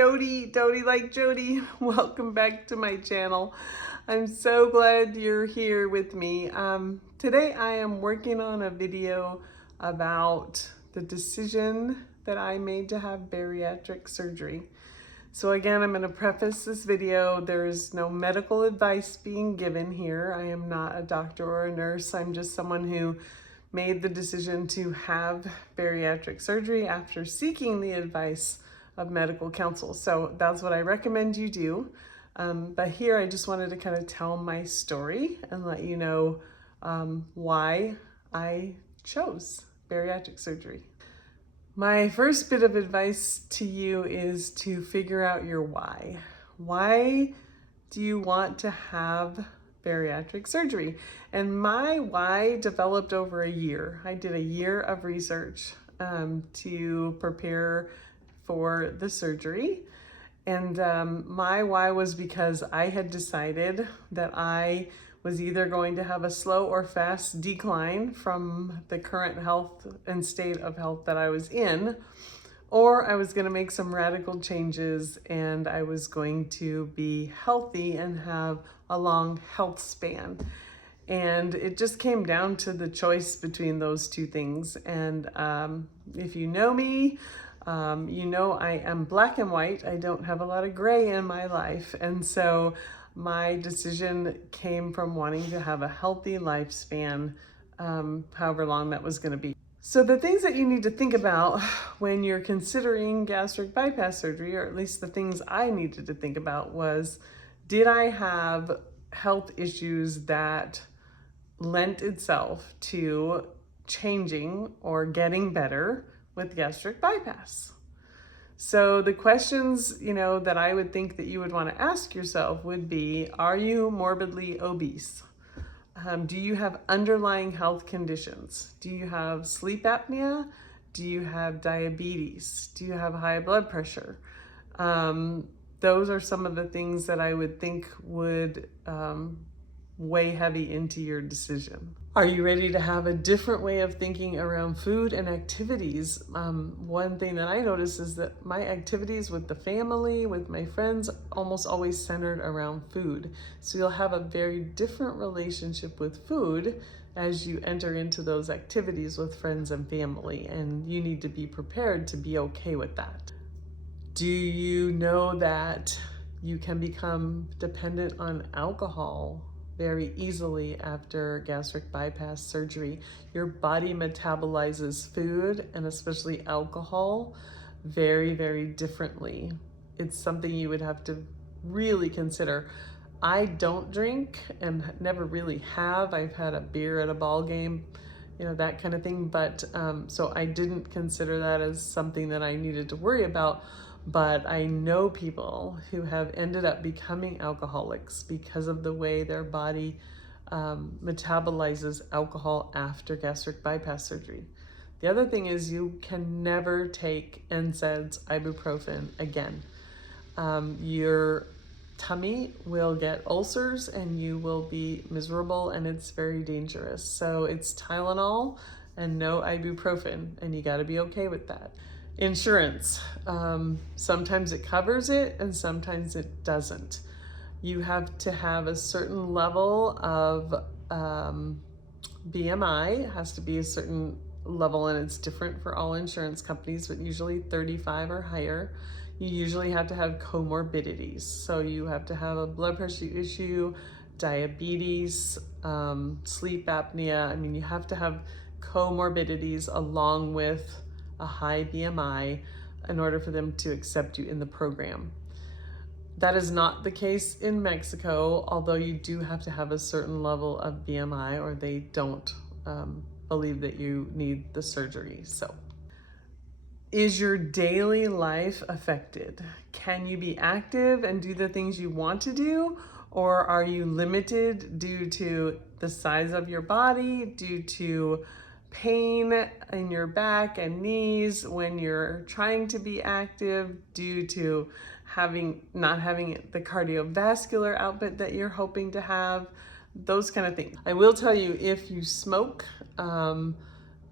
Dodie like Jody. Welcome back to my channel. I'm so glad you're here with me. Today I am working on a video about the decision that I made to have bariatric surgery. So again, I'm going to preface this video. There's no medical advice being given here. I am not a doctor or a nurse. I'm just someone who made the decision to have bariatric surgery after seeking the advice of medical counsel. So that's what I recommend you do. But here I just wanted to kind of tell my story and let you know why I chose bariatric surgery. My first bit of advice to you is to figure out your why. Why do you want to have bariatric surgery? And my why developed over a year. I did a year of research to prepare for the surgery. And my why was because I had decided that I was either going to have a slow or fast decline from the current health and state of health that I was in, or I was going to make some radical changes and I was going to be healthy and have a long health span. And it just came down to the choice between those two things. And if you know me, you know I am black and white. I don't have a lot of gray in my life. And so my decision came from wanting to have a healthy lifespan, however long that was going to be. So the things that you need to think about when you're considering gastric bypass surgery, or at least the things I needed to think about, was, did I have health issues that lent itself to changing or getting better with gastric bypass? So the questions, that I would think that you would want to ask yourself would be, are you morbidly obese? Do you have underlying health conditions? Do you have sleep apnea? Do you have diabetes? Do you have high blood pressure? Those are some of the things that I would think would weigh heavy into your decision. Are you ready to have a different way of thinking around food and activities? One thing that I notice is that my activities with the family, with my friends, almost always centered around food. So you'll have a very different relationship with food as you enter into those activities with friends and family, and you need to be prepared to be okay with that. Do you know that you can become dependent on alcohol very easily after gastric bypass surgery? Your body metabolizes food, and especially alcohol, very, very differently. It's something you would have to really consider. I don't drink and never really have. I've had a beer at a ball game, that kind of thing. But so I didn't consider that as something that I needed to worry about. But I know people who have ended up becoming alcoholics because of the way their body metabolizes alcohol after gastric bypass surgery. The other thing is, you can never take NSAIDs, ibuprofen again. Your tummy will get ulcers and you will be miserable, and it's very dangerous. So it's Tylenol and no ibuprofen, and you got to be okay with that. Insurance, sometimes it covers it and sometimes it doesn't. You have to have a certain level of BMI. It has to be a certain level, and it's different for all insurance companies, but usually 35 or higher. You usually have to have comorbidities. So you have to have a blood pressure issue, diabetes, sleep apnea. You have to have comorbidities along with a high BMI in order for them to accept you in the program. That is not the case in Mexico, although you do have to have a certain level of BMI or they don't believe that you need the surgery. So, is your daily life affected? Can you be active and do the things you want to do? Or are you limited due to the size of your body, due to pain in your back and knees when you're trying to be active, due to not having the cardiovascular output that you're hoping to have, those kind of things? I will tell you, if you smoke,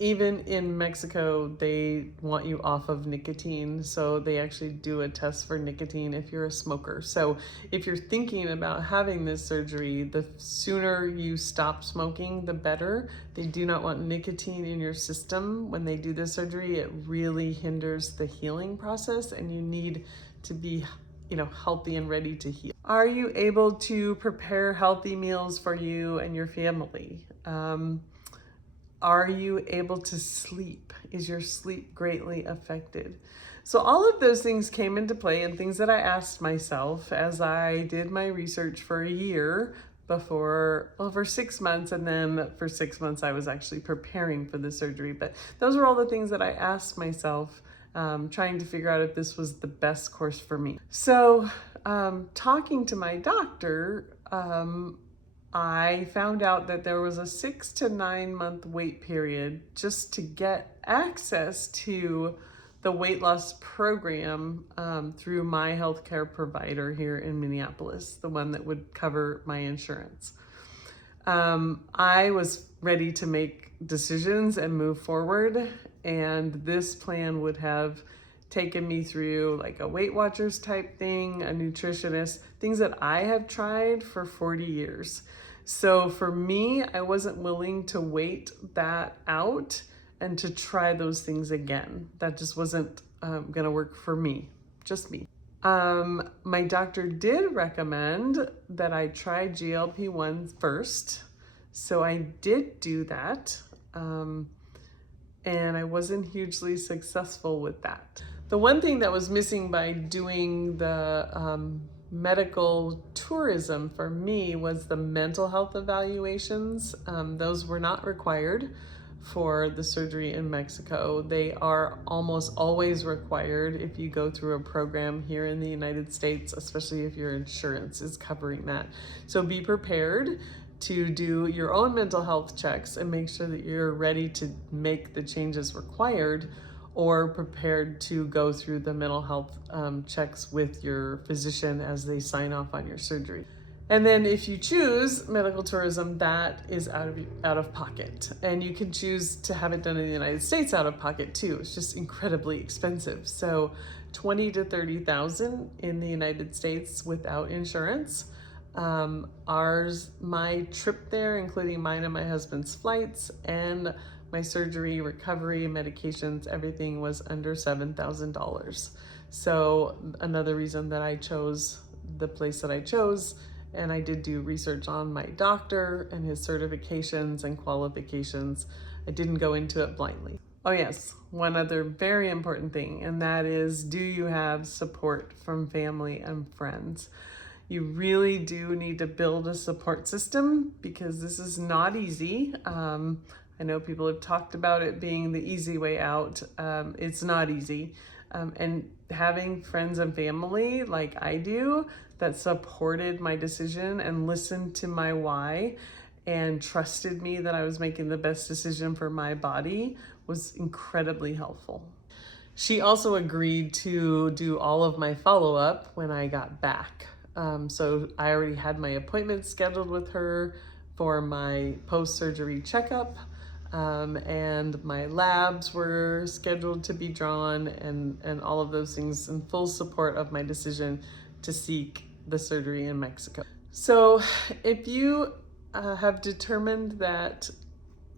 even in Mexico, they want you off of nicotine. So they actually do a test for nicotine if you're a smoker. So if you're thinking about having this surgery, the sooner you stop smoking, the better. They do not want nicotine in your system when they do this surgery. It really hinders the healing process, and you need to be, healthy and ready to heal. Are you able to prepare healthy meals for you and your family? Are you able to sleep? Is your sleep greatly affected? So all of those things came into play, and things that I asked myself as I did my research for a year for 6 months, and then for 6 months I was actually preparing for the surgery. But those were all the things that I asked myself, trying to figure out if this was the best course for me. So talking to my doctor, I found out that there was a 6 to 9 month wait period just to get access to the weight loss program through my healthcare provider here in Minneapolis, the one that would cover my insurance. I was ready to make decisions and move forward, and this plan would have taken me through like a Weight Watchers type thing, a nutritionist, things that I have tried for 40 years. So for me, I wasn't willing to wait that out and to try those things again. That just wasn't gonna work for me, just me. My doctor did recommend that I try GLP-1 first. So I did do that. And I wasn't hugely successful with that. The one thing that was missing by doing the medical tourism for me was the mental health evaluations. Those were not required for the surgery in Mexico. They are almost always required if you go through a program here in the United States, especially if your insurance is covering that. So be prepared to do your own mental health checks and make sure that you're ready to make the changes required, or prepared to go through the mental health checks with your physician as they sign off on your surgery. And then if you choose medical tourism, that is out of pocket. And you can choose to have it done in the United States out of pocket too. It's just incredibly expensive. So 20 to 30,000 in the United States without insurance. My trip there, including mine and my husband's flights and my surgery, recovery, medications, everything was under $7,000. So another reason that I chose the place that I chose, and I did do research on my doctor and his certifications and qualifications. I didn't go into it blindly. Oh yes, one other very important thing, and that is, do you have support from family and friends? You really do need to build a support system, because this is not easy. I know people have talked about it being the easy way out. It's not easy. And having friends and family like I do that supported my decision and listened to my why and trusted me that I was making the best decision for my body was incredibly helpful. She also agreed to do all of my follow-up when I got back. So I already had my appointment scheduled with her for my post-surgery checkup. And my labs were scheduled to be drawn, and all of those things, in full support of my decision to seek the surgery in Mexico. So if you have determined that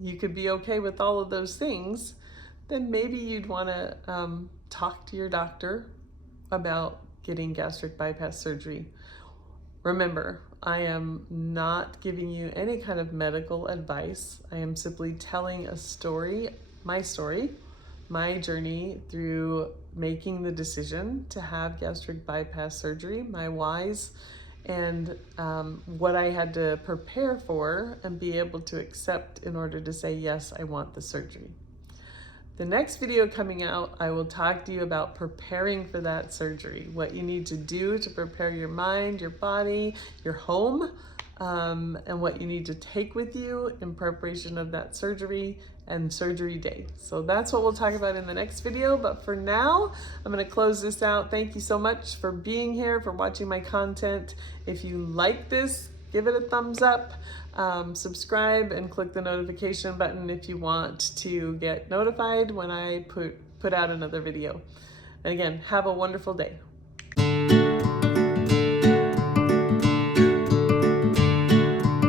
you could be okay with all of those things, then maybe you'd want to talk to your doctor about getting gastric bypass surgery. Remember, I am not giving you any kind of medical advice. I am simply telling a story, my journey through making the decision to have gastric bypass surgery, my whys, and what I had to prepare for and be able to accept in order to say, yes, I want the surgery. The next video coming out, I will talk to you about preparing for that surgery, what you need to do to prepare your mind, your body, your home, and what you need to take with you in preparation of that surgery and surgery day. So that's what we'll talk about in the next video. But for now, I'm going to close this out. Thank you so much for being here, for watching my content. If you like this give it a thumbs up, subscribe, and click the notification button if you want to get notified when I put out another video. And again, have a wonderful day.